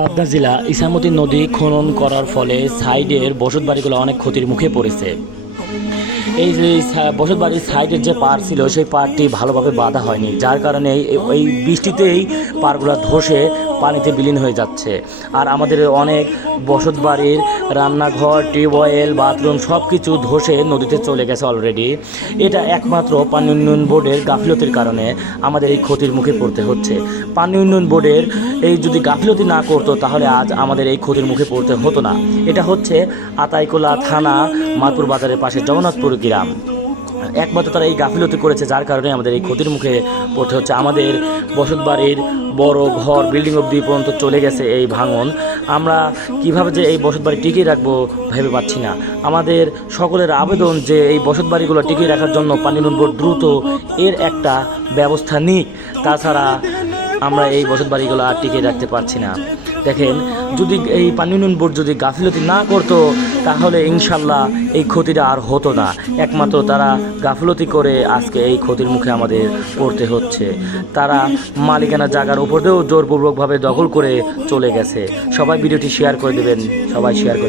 পাবনা জেলা ইসামতি নদী খনন করার ফলে সাইডের বসতবাড়িগুলো অনেক ক্ষতির মুখে পড়েছে। এই যে সা- বসতবাড়ির সাইডের যে পার ছিল, সেই পারটি ভালোভাবে বাঁধা হয়নি, যার কারণে এই- বৃষ্টিতেই পারগুলো ধসে পানিতে বিলীন হয়ে যাচ্ছে। আর আমাদের অনেক বসতবাড়ির রান্নাঘর, টিউবওয়েল, বাথরুম সব কিছু ধসে নদীতে চলে গেছে অলরেডি এটা একমাত্র পানি উন্নয়ন বোর্ডের গাফিলতির কারণে আমাদের এই ক্ষতির মুখে পড়তে হচ্ছে। পানি উন্নয়ন বোর্ডের এই যদি গাফিলতি না করতো, তাহলে আজ আমাদের এই ক্ষতির মুখে পড়তে হতো না। এটা হচ্ছে আতাইকোলা থানা মাতুর বাজারের পাশে জগন্নাথপুর গ্রাম। একমাত্র তারা এই গাফিলতি করেছে, যার কারণে আমাদের এই ক্ষতির মুখে পড়তে হচ্ছে। আমাদের বসত বাড়ির বড় ঘর, বিল্ডিং অব্দি পর্যন্ত চলে গেছে এই ভাঙন। আমরা কীভাবে যে এই বসত বাড়ি টিকিয়ে রাখব ভেবে পাচ্ছি না। আমাদের সকলের আবেদন যে এই বসত বাড়িগুলো টিকিয়ে রাখার জন্য পানি বোর্ড দ্রুত এর একটা ব্যবস্থা নিক। তাছাড়া আমরা এই বসত বাড়িগুলো আর টিকিয়ে রাখতে পারছি না। দেখেন, যদি এই পানি বোর্ড যদি গাফিলতি না করতো, তাহলে ইনশাল্লাহ এই ক্ষতিটা আর হতো না। একমাত্র তারা গাফিলতি করে আজকে এই ক্ষতির মুখে আমাদের পড়তে হচ্ছে। তারা মালিকানা জায়গার উপর দিয়েও জোরপূর্বকভাবে দখল করে চলে গেছে। সবাই ভিডিওটি শেয়ার করে দেবেন, সবাই শেয়ার করে